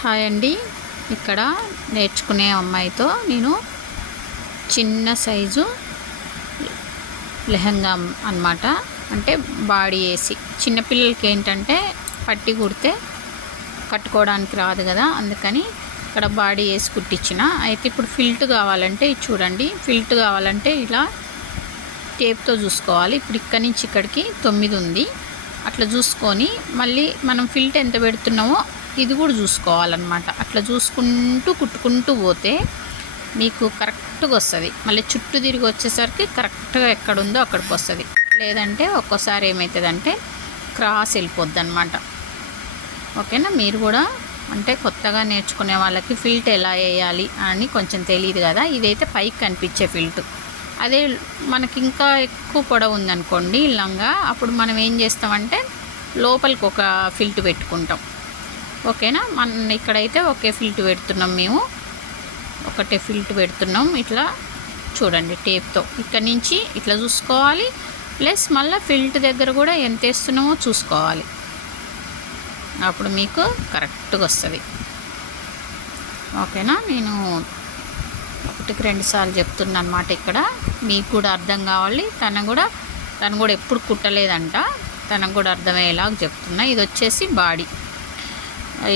Hi అండి. ఇక్కడ నేర్చుకునే అమ్మాయితో నేను చిన్న సైజు లెహంగా అన్నమాట. అంటే బాడీ వేసి చిన్నపిల్లలకి ఏంటంటే పట్టి కుడితే కట్టుకోవడానికి రాదు కదా, అందుకని ఇక్కడ బాడీ వేసి కుట్టించిన. అయితే ఇప్పుడు ఫిల్ట్ కావాలంటే ఇది చూడండి, ఫిల్ట్ కావాలంటే ఇలా టేప్తో చూసుకోవాలి. ఇప్పుడు ఇక్కడి నుంచి ఇక్కడికి 9 ఉంది, అట్లా చూసుకొని మళ్ళీ మనం ఫిల్ట్ ఎంత పెడుతున్నామో ఇది కూడా చూసుకోవాలన్నమాట. అట్లా చూసుకుంటూ కుట్టుకుంటూ పోతే మీకు కరెక్ట్గా వస్తుంది. మళ్ళీ చుట్టూ తిరిగి వచ్చేసరికి కరెక్ట్గా ఎక్కడుందో అక్కడికి వస్తుంది. లేదంటే ఒక్కోసారి ఏమవుతుందంటే క్రాస్ వెళ్ళిపోద్ది అనమాట. ఓకేనా? మీరు కూడా అంటే కొత్తగా నేర్చుకునే వాళ్ళకి ఫిల్ట్ ఎలా వేయాలి అని కొంచెం తెలియదు కదా. ఇదైతే పైకి కనిపించే ఫిల్ట్. అదే మనకి ఇంకా ఎక్కువ పొడవు ఉందనుకోండి లంగా, అప్పుడు మనం ఏం చేస్తామంటే లోపలికి ఒక ఫిల్ట్ పెట్టుకుంటాం. ఓకేనా? మన ఇక్కడైతే ఒకే ఫిల్ట్ పెడుతున్నాం, మేము ఒకటే ఫిల్ట్ పెడుతున్నాం. ఇట్లా చూడండి టేప్తో ఇక్కడి నుంచి ఇట్లా చూసుకోవాలి. ప్లస్ మళ్ళీ ఫిల్ట్ దగ్గర కూడా ఎంత వేస్తున్నామో చూసుకోవాలి. అప్పుడు మీకు కరెక్ట్గా వస్తుంది. ఓకేనా? నేను 1-2 సార్లు చెప్తున్నా అనమాట. ఇక్కడ మీకు కూడా అర్థం కావాలి. తను కూడా ఎప్పుడు కుట్టలేదంట, తనకు కూడా అర్థమయ్యేలాగా చెప్తున్నా. ఇది వచ్చేసి బాడీ.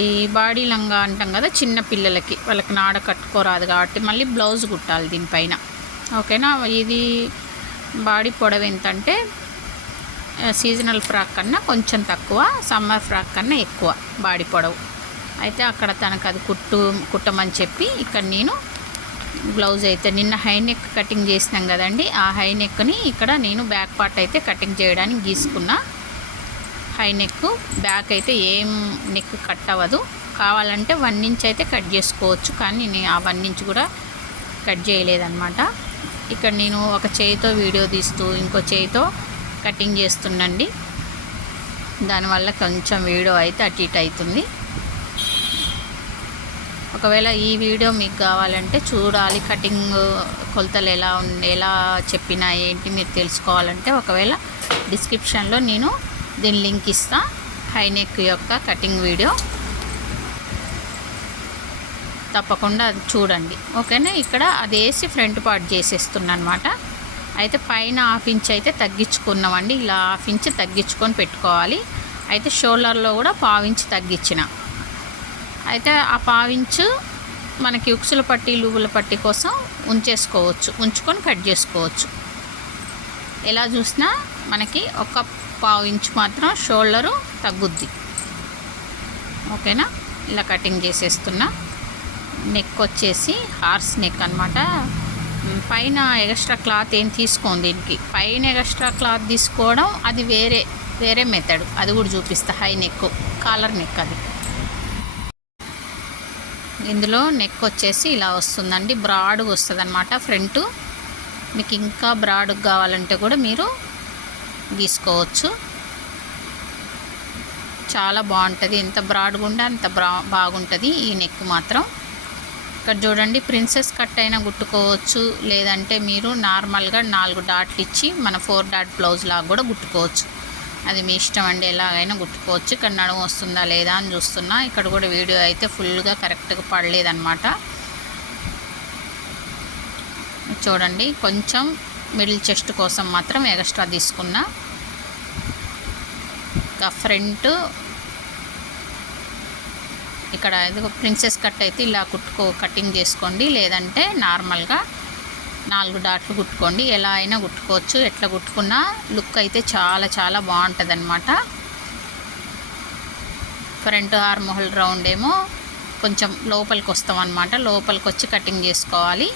ఈ బాడీ లంగా అంటాం కదా చిన్న పిల్లలకి, వాళ్ళకి నాడ కట్టుకోరాదు కాబట్టి మళ్ళీ బ్లౌజ్ కుట్టాలి దీనిపైన. ఓకేనా? ఇది బాడీ పొడవు ఎంతంటే సీజనల్ ఫ్రాక్ కన్నా కొంచెం తక్కువ, సమ్మర్ ఫ్రాక్ కన్నా ఎక్కువ బాడీ పొడవు. అయితే అక్కడ తనకు అది కుట్టమని చెప్పి ఇక్కడ నేను బ్లౌజ్ అయితే నిన్న హై నెక్ కటింగ్ చేసినాం కదండి, ఆ హై నెక్ని ఇక్కడ నేను బ్యాక్ పార్ట్ అయితే కటింగ్ చేయడానికి గీసుకున్నా. హై నెక్ బ్యాక్ అయితే ఏం నెక్ కట్ అవ్వదు. కావాలంటే 1 ఇంచ్ అయితే కట్ చేసుకోవచ్చు, కానీ నేను ఆ 1 ఇంచ్ కూడా కట్ చేయలేదన్నమాట. ఇక్కడ నేను ఒక చేయితో వీడియో తీస్తూ ఇంకో చేయితో కటింగ్ చేస్తున్నాండి. దానివల్ల కొంచెం వీడియో అయితే అటు ఇటు అవుతుంది. ఒకవేళ ఈ వీడియో మీకు కావాలంటే చూడాలి, కటింగ్ కొలతలు ఎలా చెప్పినా ఏంటి మీరు తెలుసుకోవాలంటే ఒకవేళ డిస్క్రిప్షన్లో నేను దీని లింక్ ఇస్తా, హై నెక్ యొక్క కటింగ్ వీడియో. తప్పకుండా అది చూడండి. ఓకేనా? ఇక్కడ అది వేసి ఫ్రంట్ పార్ట్ చేసేస్తున్నా అనమాట. అయితే పైన 1/2 ఇంచ్ అయితే తగ్గించుకున్నామండి. ఇలా 1/2 ఇంచ్ తగ్గించుకొని పెట్టుకోవాలి. అయితే షోల్డర్లో కూడా 1/4 ఇంచ్ తగ్గించిన. అయితే ఆ 1/4 ఇంచ్ మనకి ఉక్సుల పట్టి లూబుల పట్టి కోసం ఉంచుకొని కట్ చేసుకోవచ్చు. ఎలా చూసినా మనకి ఒక 1/4 ఇంచ్ మాత్రం షోల్డరు తగ్గుద్ది. ఓకేనా? ఇలా కటింగ్ చేసేస్తున్నా. నెక్ వచ్చేసి హార్స్ నెక్ అనమాట. పైన ఎక్స్ట్రా క్లాత్ ఏం తీసుకోండి దీనికి. పైన ఎక్స్ట్రా క్లాత్ తీసుకోవడం అది వేరే మెథడ్, అది కూడా చూపిస్తా. హై నెక్ కాలర్ నెక్ అది. ఇందులో నెక్ వచ్చేసి ఇలా వస్తుందండి, బ్రాడ్గా వస్తుంది అనమాట ఫ్రంట్. మీకు ఇంకా బ్రాడ్గా కావాలంటే కూడా మీరు గీసుకోవచ్చు. చాలా బాగుంటుంది. ఎంత బ్రాడ్గా ఉంటే అంత బాగుంటుంది ఈ నెక్ మాత్రం. ఇక్కడ చూడండి, ప్రిన్సెస్ కట్ అయినా కుట్టుకోవచ్చు, లేదంటే మీరు నార్మల్గా 4 డాట్లు ఇచ్చి మన 4 డాట్ బ్లౌజ్ లాగా కూడా కుట్టుకోవచ్చు. అది మీ ఇష్టం అండి, ఎలాగైనా కుట్టుకోవచ్చు. ఇక్కడ నడుము వస్తుందా లేదా అని చూస్తున్నా. ఇక్కడ కూడా వీడియో అయితే ఫుల్గా కరెక్ట్గా పడలేదన్నమాట. చూడండి, కొంచెం మిడిల్ చెస్ట్ కోసం మాత్రం ఎక్స్ట్రా తీసుకున్నా. ఇంకా ఫ్రంట్ ఇక్కడ ఇది ప్రిన్సెస్ కట్ అయితే ఇలా కటింగ్ చేసుకోండి, లేదంటే నార్మల్గా 4 డాట్లు కుట్టుకోండి. ఎలా అయినా కుట్టుకోవచ్చు. ఎట్లా కుట్టుకున్నా లుక్ అయితే చాలా చాలా బాగుంటుంది అనమాట. ఫ్రంట్ ఆర్మ్ హోల్ రౌండ్ ఏమో కొంచెం లోపలికి వస్తాం అనమాట. లోపలికి వచ్చి కటింగ్ చేసుకోవాలి.